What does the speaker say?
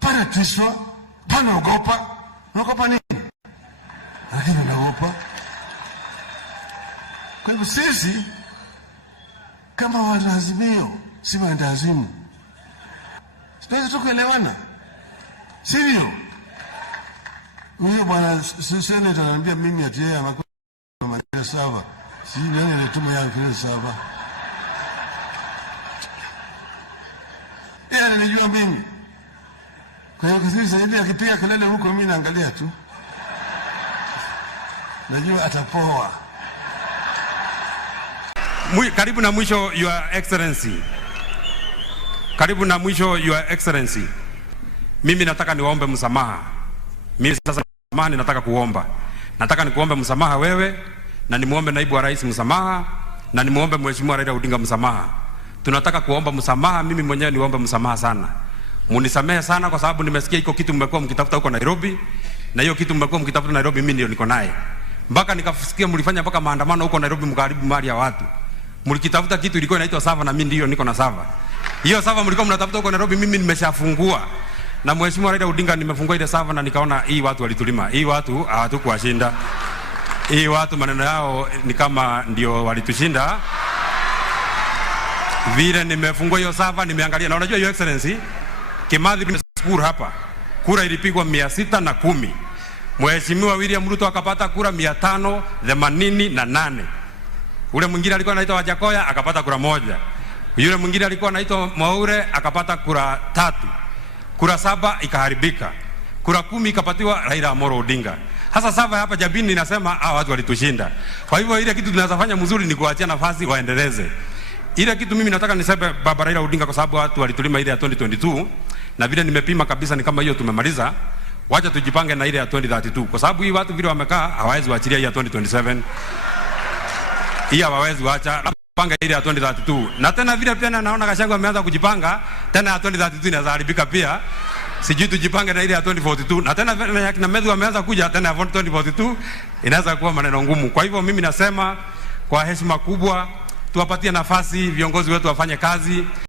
Pana tishwa, pana ogopa. Unaogopa nini? Lakini unaogopa. Kwa hivyo sisi kama wanaazimio, si waendawazimu, sipezi tu kuelewana, sivyo? Huyo bwana seneta ananiambia mimi ati yeye anakuwa na sava. Si nani anatuma yake kile sava? Yeye ananijua mimi. Kwa hiyo kisisi yeye akipiga kelele huko mimi naangalia tu. Najua atapoa. Karibu na mwisho, Your Excellency. Karibu na mwisho, Your Excellency. Mimi nataka niwaombe msamaha. Mimi sasa nataka kuomba. Nataka nikuombe msamaha wewe, na nimuombe naibu wa rais msamaha, na nimuombe Mheshimiwa Raila Odinga msamaha. Tunataka kuomba msamaha, mimi mwenyewe niombe msamaha sana. Munisamehe sana kwa sababu nimesikia iko kitu mmekuwa mkitafuta huko Nairobi, na hiyo kitu mmekuwa mkitafuta Nairobi mimi ndio niko naye. Mpaka nikasikia mlifanya mpaka maandamano huko Nairobi mkaribu mali ya watu. Mlikitafuta kitu ilikuwa inaitwa sava na mimi ndio niko na sava. Hiyo sava mlikuwa mnatafuta huko Nairobi mimi nimeshafungua. Na Mheshimiwa Raila Odinga nimefungua ile sava na nikaona hii watu walitulima. Hii watu hawatukuwashinda. Hii watu maneno yao ni kama ndio walitushinda. Vile nimefungua hiyo sava nimeangalia na unajua Your Excellency, Kimathi nimeshukuru hapa. Kura ilipigwa 610. Mheshimiwa William Ruto akapata kura 588. Ule mwingine alikuwa anaitwa Wajakoya akapata kura 1. Yule mwingine alikuwa anaitwa Mwaure akapata kura 3. Kura 7 ikaharibika. Kura 10 ikapatiwa Raila Amolo Odinga. Sasa sava hapa Jabini inasema watu walitushinda. Kwa hivyo ile kitu tunazofanya mzuri ni kuachia nafasi waendeleze. Ile kitu mimi nataka niseme baba Raila Odinga kwa sababu watu walitulima ile ya 2022 na vile nimepima kabisa ni kama hiyo tumemaliza. Wacha tujipange na ile ya 2032 kwa sababu hii watu vile wamekaa hawawezi waachilia hii ya 2027. Hii hawawezi waacha panga ile ya 2032. Na tena vile pia naona Gachagua ameanza kujipanga tena ya 2032 inaharibika pia. Sijui tujipange na ile ya 2042. Na tena na Medhu ameanza kuja tena ya 2042 inaweza kuwa maneno ngumu. Kwa hivyo mimi nasema kwa heshima kubwa tuwapatie nafasi viongozi wetu wafanye kazi.